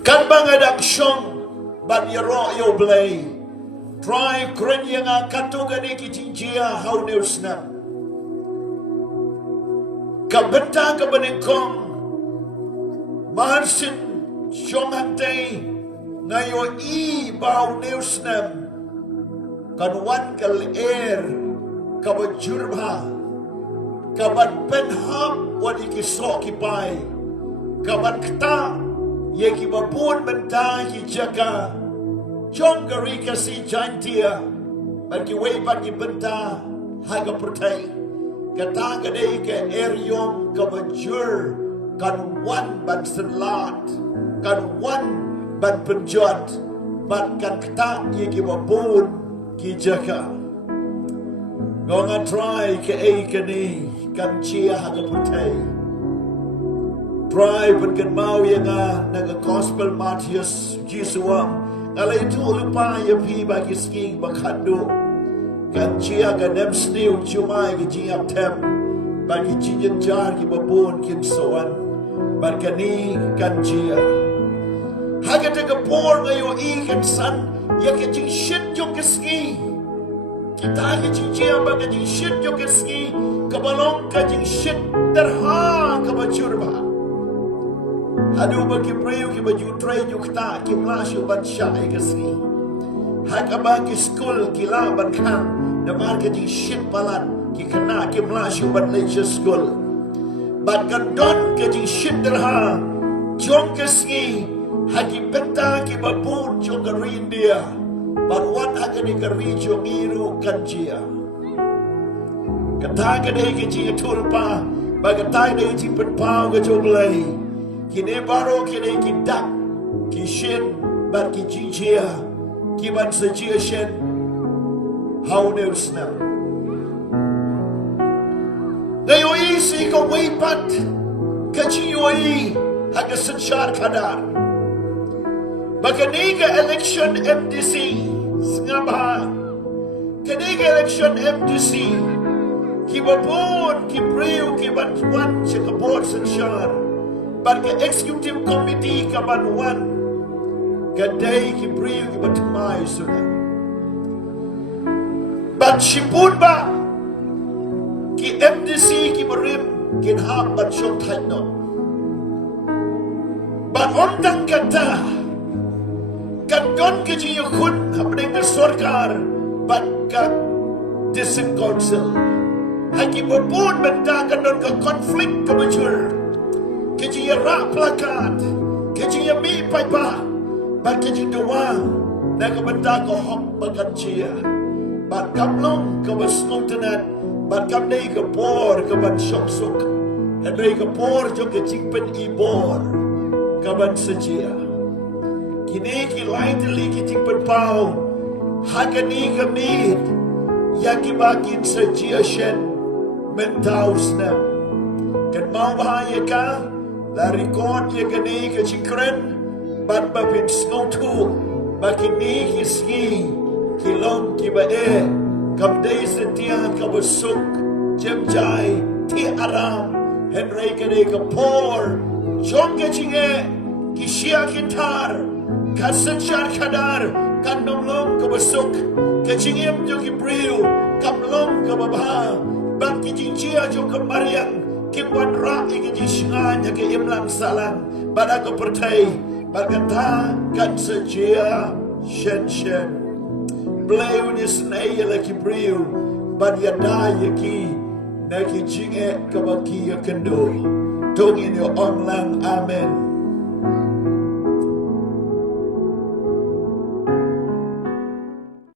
Kan bangadak syong, but yaro yo blay. Try kren yang katu gani ki jingjia how new snap. Kabenta ka beningkong, mahansin syong hantay, ngayo bao new snap. Kan wan kal air, kabajurba, kabat penham wan ikisok kipai, kabat kta, ye ki babun benta ki jaga. Jong gari kasi jantia, bagi way bagi benta haga pertai. Kata gadai ke eryong kabajur kan wan ban senlat, kan wan ban penjot, ban kan kata ye ki babun ki jaga. Gonga try ke kani kan chia haga pertai. Try pun kan mau yang naga gospel Matius Jisuam. Alay itu lupa ya pi bagi skiing bakando. Kan chia gadem sniu cumai ki Jingiathuh bagi Jingiathuh ki babon kim soan. Barkani kan chia. Haga te kapor ngayo kan san ya ke jing shit jong ke ski. Kita ke jing chia bagi jing shit jong ke ski. Kabalong ka jing shit terha kabajurba. Aduh bagi prayu ki baju tray jukta ki mlasyu ban syai kasri. Hak abang ki school ki la ban kan the marketing shit palat ki khana ki mlasyu ban leisure school. Ban kan don ki jing shit derha jong kasri haki benta ki babun jong gari India. Ban wan hak ni gari jong iru kanjia. Kata ka dai ki Jingiathuh pa bagatai dai ji pen pau ka jong lai. Kini baru kini kita kishin bar ki jingjia kiban sejia shen how new snap. Dayo isi ko wipat kachioi haga sensyar kadar. Bakaniga election MDC sngap kaniga election MDC kibapun kibriu kibantuan sekabot sensyar. Bagi executive committee kabanuan kadai ki priu ki batmai sudah. Bat sipun ba ki MDC ki berim kin ham bat syok thaino. Bat ondang kata kadon ki Jingiathuh hapdeng ke sarkar bat ka district council. Haki babun benta kadon ke konflik ke bajur. Kejia rak plakat, kejia mi paipa, bat kejia doang, naga benda ko hok bagan cia, bat kamlong ke basnontenat, bat kamdei ke por ke bat syok suk, hadai ke por jo ke jingpen ibor, ke bat sejia. Kini ki lain teli ki jingpen pau, hagani ke mit, yaki bakin sejia shen, mentau snap, kan mau bahaya ka? La record ye gani ke chikren bat babin snowtu bakini ki ski kilong ki bae kam dei setia ka besuk jemjai ti aram henry kene ke por jong ke chinge ki sia kintar kasenchar khadar kandomlong ke besuk ke chingem jo ki briu kamlong ke baba bat ki jingjia jo ke mariang Kimwan rak iki jisngan ke imlang salang pada ko pertai bagata kan sejia shen bleu ni snai laki briu bad ya dai ki na ki jinge ka baki ya kendo tong in your online amen.